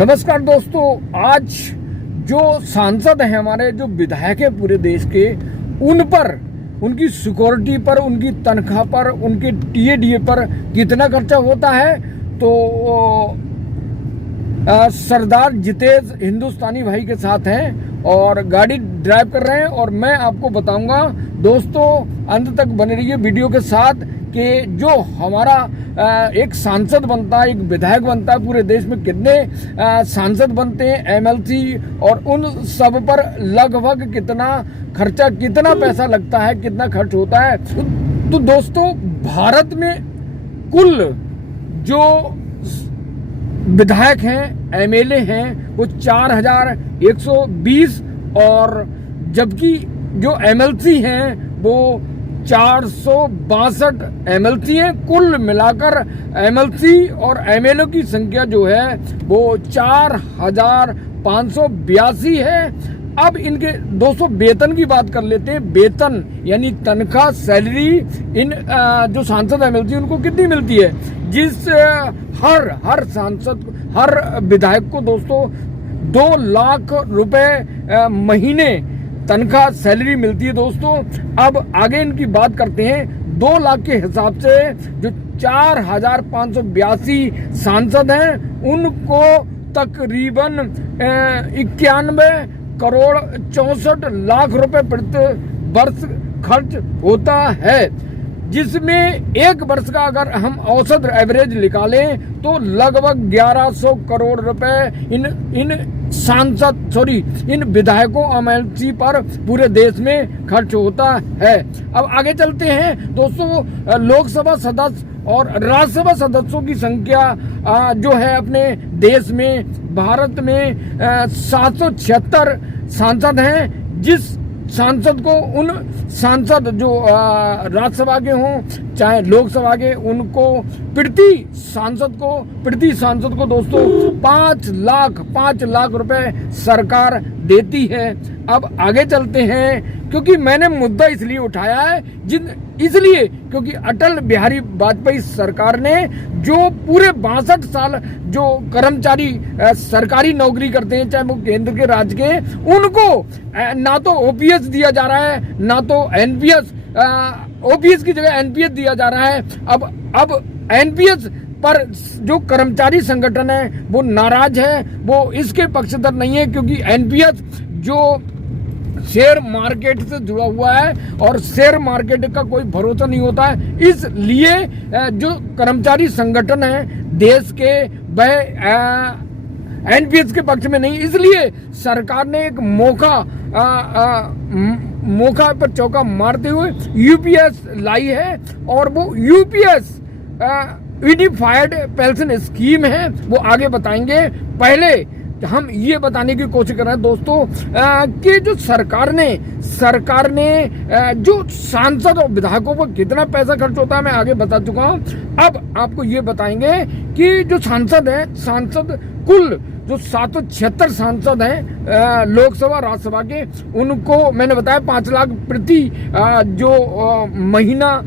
नमस्कार दोस्तों, आज जो सांसद हैं हमारे, जो विधायक है पूरे देश के, उन पर, उनकी सिक्योरिटी पर, उनकी तनख्वाह पर, उनके टीएडीए पर कितना खर्चा होता है। तो सरदार जितेश हिंदुस्तानी भाई के साथ हैं और गाड़ी ड्राइव कर रहे हैं और मैं आपको बताऊंगा। दोस्तों अंत तक बने रहिए वीडियो के साथ कि जो हमारा एक सांसद बनता है, एक विधायक बनता है, पूरे देश में कितने सांसद बनते हैं, एमएलसी, और उन सब पर लगभग कितना खर्चा, कितना पैसा लगता है, कितना खर्च होता है। तो दोस्तों भारत में कुल जो विधायक हैं, एमएलए हैं, वो 4120, और जबकि जो एमएलसी हैं वो 462 एमएलसी हैं। कुल मिलाकर एमएलसी और एमएलए की संख्या जो है वो 4582 है। अब इनके 200 वेतन की बात कर लेते हैं। वेतन यानी तनख्वाह, सैलरी, इन जो सांसद एमएलसी उनको कितनी मिलती है, जिस हर सांसद, हर विधायक को दोस्तों 2 लाख रुपए महीने तनख्वाह, सैलरी मिलती है दोस्तों। अब आगे इनकी बात करते हैं। 2 लाख के हिसाब से जो 4582 सांसद हैं उनको तकरीबन 91 करोड़ 64 लाख रुपए प्रति वर्ष खर्च होता है, जिसमें एक वर्ष का अगर हम औसत एवरेज निकालें तो लगभग 1100 करोड़ रुपए इन विधायकों, एमएलसी पर पूरे देश में खर्च होता है। अब आगे चलते हैं दोस्तों। लोकसभा सदस्य और राज्यसभा सदस्यों की संख्या जो है अपने देश में, भारत में 776 सांसद हैं। जिस सांसद को, उन सांसद जो राज्यसभा के हों चाहे लोकसभा के, उनको प्रति सांसद को दोस्तों 5 लाख रुपए सरकार देती है। अब आगे चलते हैं, क्योंकि मैंने मुद्दा इसलिए उठाया है इसलिए क्योंकि अटल बिहारी वाजपेयी सरकार ने जो पूरे 62 साल जो कर्मचारी सरकारी नौकरी करते हैं, चाहे वो केंद्र के, राज्य के, उनको ना तो ओपीएस दिया जा रहा है, ना तो एनपीएस, ओपीएस की जगह एनपीएस दिया जा रहा है। अब एनपीएस पर जो कर्मचारी संगठन है वो नाराज है, वो इसके पक्षधर नहीं है, क्योंकि एनपीएस जो शेयर मार्केट से जुड़ा हुआ है और शेयर मार्केट का कोई भरोसा नहीं होता है। इसलिए जो कर्मचारी संगठन है देश के, वह एनपीएस के पक्ष में नहीं। इसलिए सरकार ने एक मौका पर चौका मारते हुए यूपीएस लाई है, और वो यूपीएस यूनिफाइड पेंशन स्कीम है, वो आगे बताएंगे। पहले हम ये बताने की कोशिश कर रहे हैं दोस्तों कि जो सरकार ने जो सांसद और विधायकों पर कितना पैसा खर्च होता है मैं आगे बता चुका हूं। अब आपको ये बताएंगे कि जो सांसद कुल जो 776 सांसद हैं लोकसभा, राज्यसभा के, उनको मैंने बताया 5 लाख प्रति जो महीना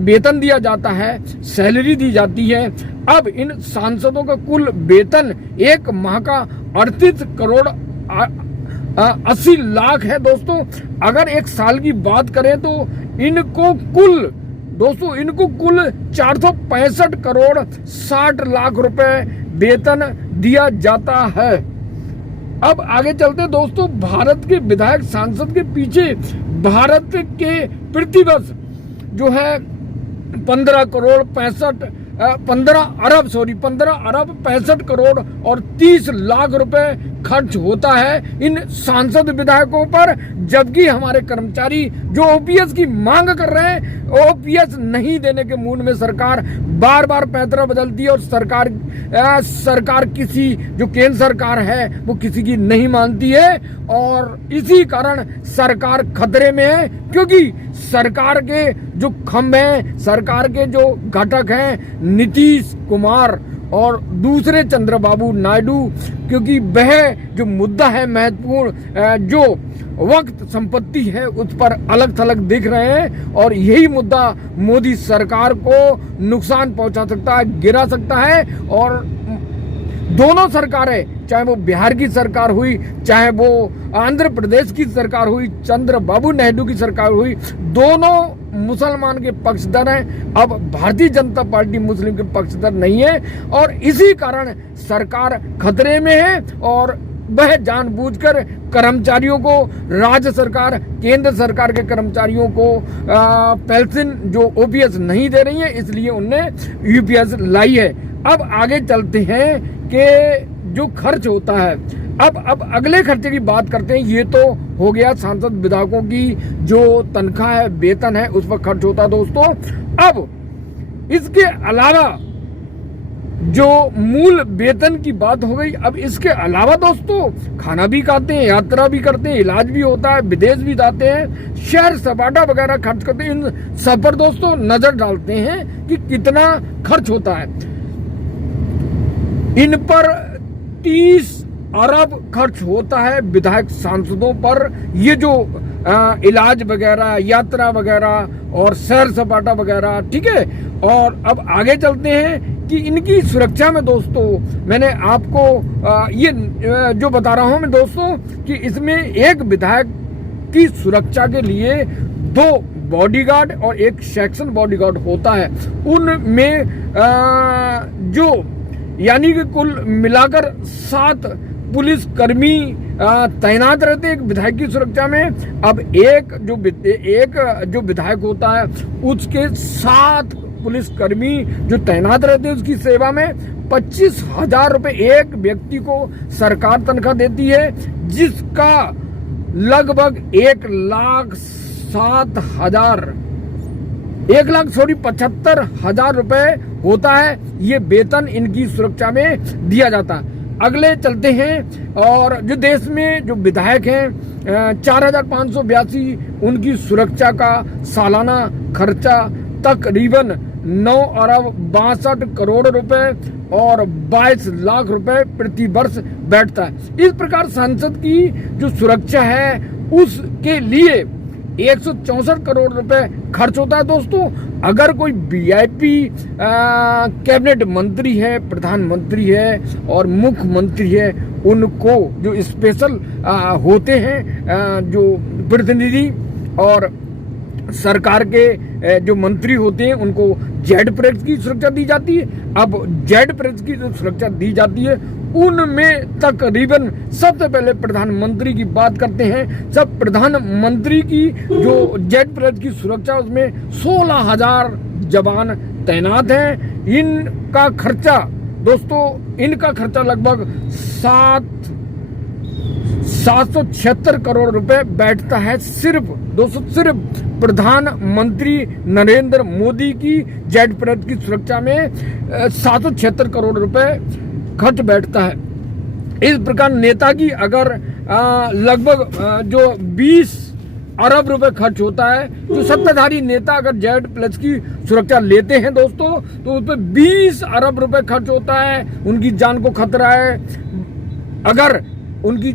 वेतन दिया जाता है, सैलरी दी जाती है। अब इन सांसदों का कुल वेतन एक माह का 38 करोड़ 80 लाख है दोस्तों। अगर एक साल की बात करें तो इनको कुल 465 करोड़ 60 लाख रुपए वेतन दिया जाता है। अब आगे चलते दोस्तों। भारत के विधायक, सांसद के पीछे भारत के प्रतिवर्ष जो है 15 अरब 65 करोड़ और 30 लाख रुपए खर्च होता है इन सांसद विधायकों पर। जबकि हमारे कर्मचारी जो ओपीएस की मांग कर रहे हैं, ओपीएस नहीं देने के मूड में सरकार बार बार पैतरा बदलती है, और सरकार किसी, जो केंद्र सरकार है वो किसी की नहीं मानती है, और इसी कारण सरकार खतरे में है। क्योंकि सरकार के जो खंभ हैं, सरकार के जो घटक हैं, नीतीश कुमार और दूसरे चंद्रबाबू नायडू, क्योंकि वह जो मुद्दा है महत्वपूर्ण, जो वक्त संपत्ति है, उस पर अलग थलग दिख रहे हैं, और यही मुद्दा मोदी सरकार को नुकसान पहुंचा सकता है, गिरा सकता है, और दोनों सरकारें, चाहे वो बिहार की सरकार हुई, चाहे वो आंध्र प्रदेश की सरकार हुई, चंद्रबाबू नायडू की सरकार हुई, दोनों मुसलमान के पक्षधर हैं। अब भारतीय जनता पार्टी मुस्लिम के पक्षधर नहीं है और इसी कारण सरकार खतरे में है और वह जानबूझकर कर्मचारियों को, राज्य सरकार, केंद्र सरकार के कर्मचारियों को पेंशन जो ओपीएस नहीं दे रही है, इसलिए उनने यूपीएस लाई है। अब आगे चलते हैं कि जो खर्च होता है, अब अगले खर्चे की बात करते हैं। ये तो हो गया सांसद विधायकों की जो तनख्वाह है, वेतन है, उस पर खर्च होता है दोस्तों। अब इसके अलावा जो मूल वेतन की बात हो गई, अब इसके अलावा दोस्तों खाना भी खाते हैं, यात्रा भी करते हैं, इलाज भी होता है, विदेश भी जाते हैं, शहर सपाटा वगैरह खर्च करते हैं। इन सब पर दोस्तों नजर डालते हैं कि कितना खर्च होता है। इन पर 30 अरब खर्च होता है विधायक सांसदों पर। ये जो इलाज वगैरह, यात्रा वगैरह और सैर सपाटा वगैरह, ठीक है। और अब आगे चलते हैं कि इनकी सुरक्षा में दोस्तों मैंने आपको ये जो बता रहा हूं मैं दोस्तों कि इसमें एक विधायक की सुरक्षा के लिए 2 बॉडीगार्ड और 1 सेक्शन बॉडीगार्ड होता है। उनमें जो यानी कि कुल मिलाकर 7 पुलिस कर्मी तैनात रहते हैं एक विधायक की सुरक्षा में। अब एक जो विधायक होता है उसके 7 पुलिस कर्मी जो तैनात रहते हैं उसकी सेवा में 25,000 रुपए एक व्यक्ति को सरकार तनख्वाह देती है, जिसका लगभग 1,75,000 रुपए होता है। ये वेतन इनकी सुरक्षा में दिया जाता है। अगले चलते हैं और जो देश में जो विधायक हैं 4,582, उनकी सुरक्षा का सालाना खर्चा तकरीबन 9 अरब 62 करोड़ रुपए और 22 लाख रुपए प्रति वर्ष बैठता है। इस प्रकार संसद की जो सुरक्षा है उसके लिए 164 करोड़ रुपए खर्च होता है दोस्तों। अगर कोई वीआईपी कैबिनेट मंत्री है, प्रधानमंत्री है और मुख्यमंत्री है, उनको जो स्पेशल होते हैं जो प्रतिनिधि और सरकार के जो मंत्री होते हैं, उनको जेड प्रेस की सुरक्षा दी जाती है। अब जेड प्रेस की जो सुरक्षा दी जाती है उनमें तकरीबन सबसे पहले प्रधानमंत्री की बात करते हैं। सब प्रधानमंत्री की जो जेड प्रेस की सुरक्षा, उसमें 16,000 जवान तैनात हैं। इनका खर्चा दोस्तों, इनका खर्चा लगभग 776 करोड़ रुपए बैठता है सिर्फ प्रधानमंत्री नरेंद्र मोदी की जेड प्रेस की सुरक्षा में 776 करोड़ रुपए खर्च बैठता है। इस प्रकार नेता की अगर लगभग जो 20 अरब रुपए खर्च होता है, जो सत्ताधारी नेता अगर जेड प्लस की सुरक्षा लेते हैं दोस्तों तो उस पर 20 अरब रुपए खर्च होता है। उनकी जान को खतरा है। अगर उनकी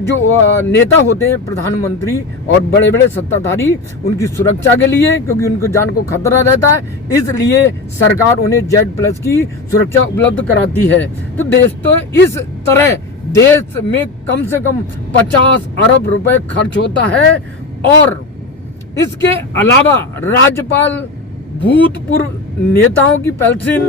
जो नेता होते हैं प्रधानमंत्री और बड़े बड़े सत्ताधारी, उनकी सुरक्षा के लिए, क्योंकि उनको जान को खतरा रहता है, इसलिए सरकार उन्हें जेड प्लस की सुरक्षा उपलब्ध कराती है। तो दोस्तों इस तरह देश में कम से कम 50 अरब रुपए खर्च होता है। और इसके अलावा राज्यपाल, भूतपूर्व नेताओं की पेंशन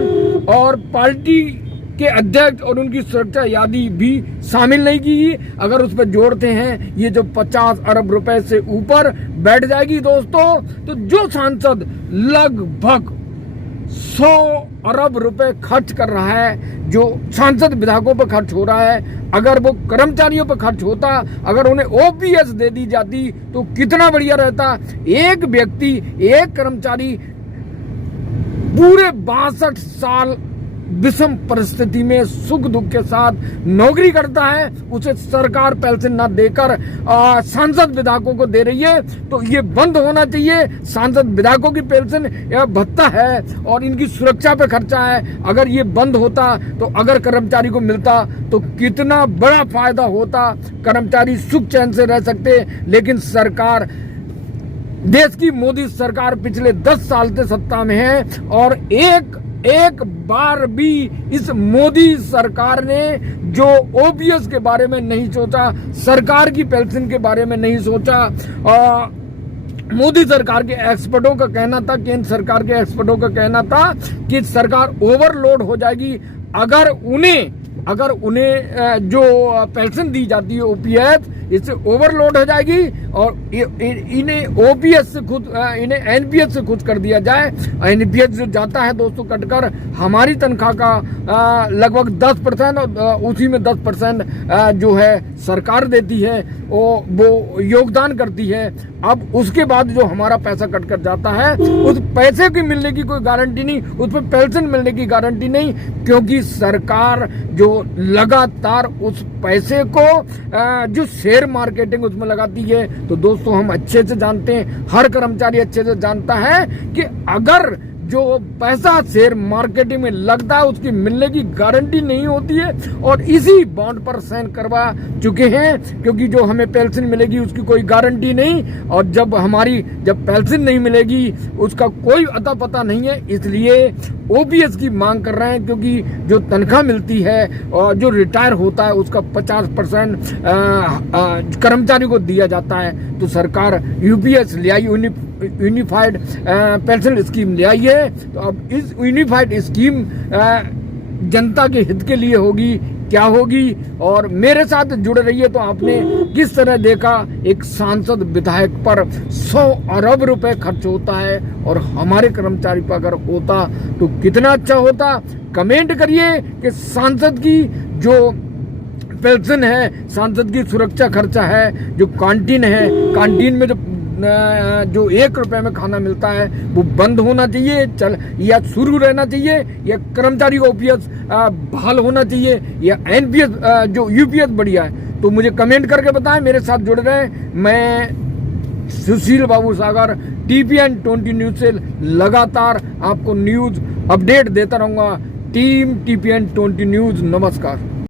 और पार्टी के अध्यक्ष और उनकी सुरक्षा यादी भी शामिल नहीं की। अगर उस पर जोड़ते हैं ये जो 50 अरब रुपए से ऊपर बैठ जाएगी दोस्तों, तो जो सांसद लगभग 100 अरब रुपए खर्च कर रहा है, जो सांसद विधायकों पर खर्च हो रहा है, अगर वो कर्मचारियों पर खर्च होता, अगर उन्हें ओपीएस दे दी जाती तो कितना बढ़िया रहता। एक व्यक्ति, एक कर्मचारी पूरे 62 साल विषम परिस्थिति में सुख दुख के साथ नौकरी करता है, उसे सरकार पेंशन न देकर सांसद विधायकों को दे रही है। तो ये बंद होना चाहिए। सांसद विधायकों की पेंशन यह भत्ता है और इनकी सुरक्षा पे खर्चा है। अगर ये बंद होता तो अगर कर्मचारी को मिलता तो कितना बड़ा फायदा होता, कर्मचारी सुख चैन से रह सकते। लेकिन सरकार, देश की मोदी सरकार पिछले 10 साल से सत्ता में है और एक बार भी इस मोदी सरकार ने जो ओपीएस के बारे में नहीं सोचा, सरकार की पेंशन के बारे में नहीं सोचा। मोदी सरकार के एक्सपर्टों का कहना था, केंद्र सरकार के एक्सपर्टों का कहना था कि सरकार ओवरलोड हो जाएगी अगर उन्हें जो पेंशन दी जाती है ओपीएस, इससे ओवरलोड हो जाएगी और इन्हें ओपीएस से खुद इन्हें एनपीएस से खुद कर दिया जाए। एनपीएस जो जाता है दोस्तों कटकर हमारी तनख्वाह का लगभग 10% और उसी में 10% जो है सरकार देती है, वो योगदान करती है। अब उसके बाद जो हमारा पैसा कट कर जाता है, उस पैसे की मिलने की कोई गारंटी नहीं, उस पर पेंशन मिलने की गारंटी नहीं, क्योंकि सरकार जो लगातार उस पैसे को जो शेयर मार्केटिंग उसमें लगाती है। तो दोस्तों हम अच्छे से जानते हैं, हर कर्मचारी अच्छे से जानता है कि अगर जो पैसा शेयर मार्केटिंग में लगता है उसकी मिलने की गारंटी नहीं होती है, और इसी बॉन्ड पर साइन करवा चुके हैं, क्योंकि जो हमें पेंशन मिलेगी उसकी कोई गारंटी नहीं, और जब पेंशन नहीं मिलेगी उसका कोई अता पता नहीं है। इसलिए ओपीएस की मांग कर रहे हैं, क्योंकि जो तनख्वाह मिलती है और जो रिटायर होता है उसका 50% कर्मचारी को दिया जाता है। तो सरकार यूपीएस ले आई, यूनिफाइड पेंशन स्कीम ले आई है। तो अब इस यूनिफाइड स्कीम जनता के हित के लिए होगी, क्या होगी। और मेरे साथ जुड़े रहिए। तो आपने किस तरह देखा एक सांसद विधायक पर 100 अरब रुपए खर्च होता है, और हमारे कर्मचारी पर अगर होता तो कितना अच्छा होता। कमेंट करिए कि सांसद की जो पेंशन है, सांसद की सुरक्षा खर्चा है, जो कैंटीन है, कैंटीन में जो 1 रुपए में खाना मिलता है वो बंद होना चाहिए, या शुरू रहना चाहिए, या कर्मचारी को ओपीएस बहाल होना चाहिए, या एनपीएस जो यूपीएस बढ़िया है। तो मुझे कमेंट करके बताएं, मेरे साथ जुड़ रहे। मैं सुशील बाबू सागर TPN 20 न्यूज से लगातार आपको न्यूज अपडेट देता रहूंगा। टीम TPN 20 न्यूज, नमस्कार।